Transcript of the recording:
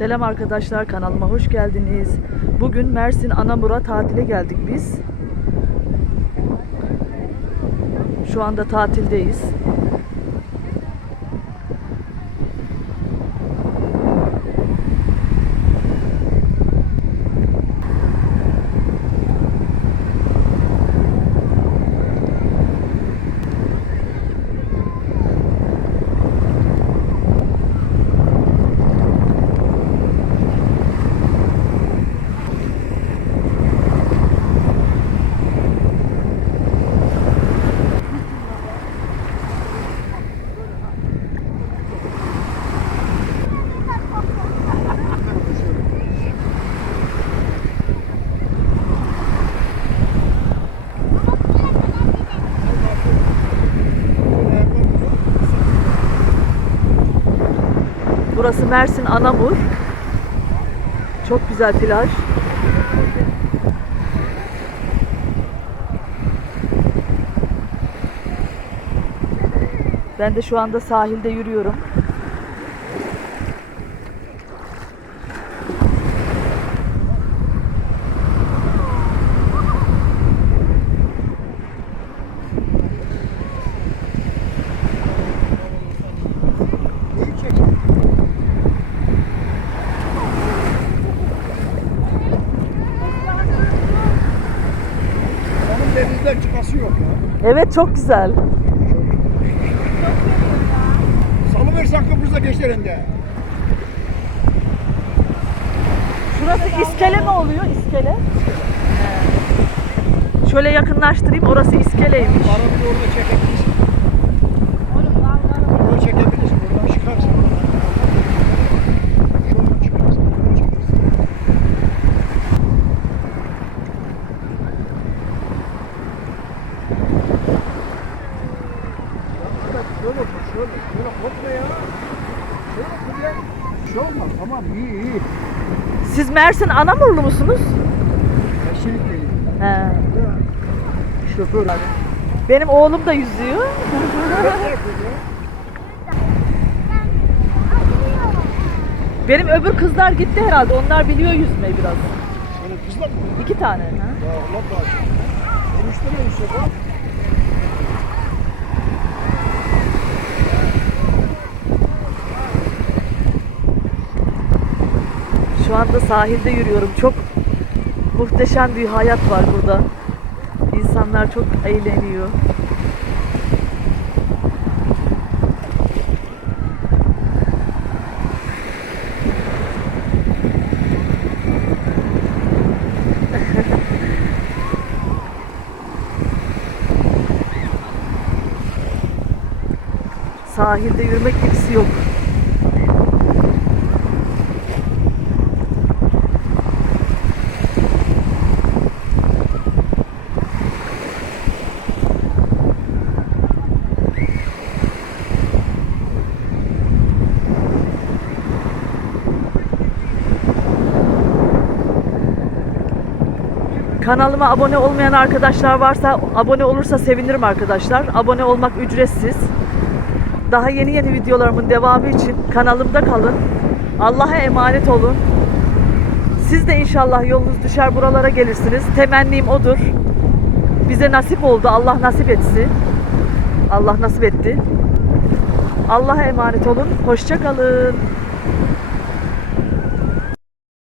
Selam arkadaşlar kanalıma hoş geldiniz. Bugün Mersin Anamur'a tatile geldik biz. Şu anda tatildeyiz. Burası Mersin Anamur. Çok güzel plaj. Ben de şu anda sahilde yürüyorum. Onun denizden çıkası yok ya. Evet çok güzel. Salıversen Kıbrıs'a geçerin de. Şurası iskele mi oluyor? İskele. Şöyle yakınlaştırayım. Orası iskeleymiş. Arabayı orada çekebilirsin. Orada çekebilirsin. Oradan çıkarsın. Şuradan çıkarsın. Orada çekersin. Ya arkadaş şöyle otur, şöyle. Şöyle korkma ya. Şöyle otur ya. Bir şey olmaz. Tamam iyi iyi. Siz Mersin Anamurlu musunuz? Kesinlikle iyi. He. Şoför. Benim oğlum da yüzüyor. Benim öbür kızlar gitti herhalde. Onlar biliyor yüzmeyi biraz. Senin kızla mı? İki tane. Ha? Ya Allah bağışlasın. Enişte ne işe anda sahilde yürüyorum. Çok muhteşem bir hayat var burada. İnsanlar çok eğleniyor. Sahilde yürümek gibisi yok. Kanalıma abone olmayan arkadaşlar varsa abone olursa sevinirim arkadaşlar. Abone olmak ücretsiz. Daha yeni yeni videolarımın devamı için kanalımda kalın. Allah'a emanet olun. Siz de inşallah yolunuz düşer buralara gelirsiniz. Temennim odur. Bize nasip oldu. Allah nasip etsin. Allah nasip etti. Allah'a emanet olun. Hoşça kalın.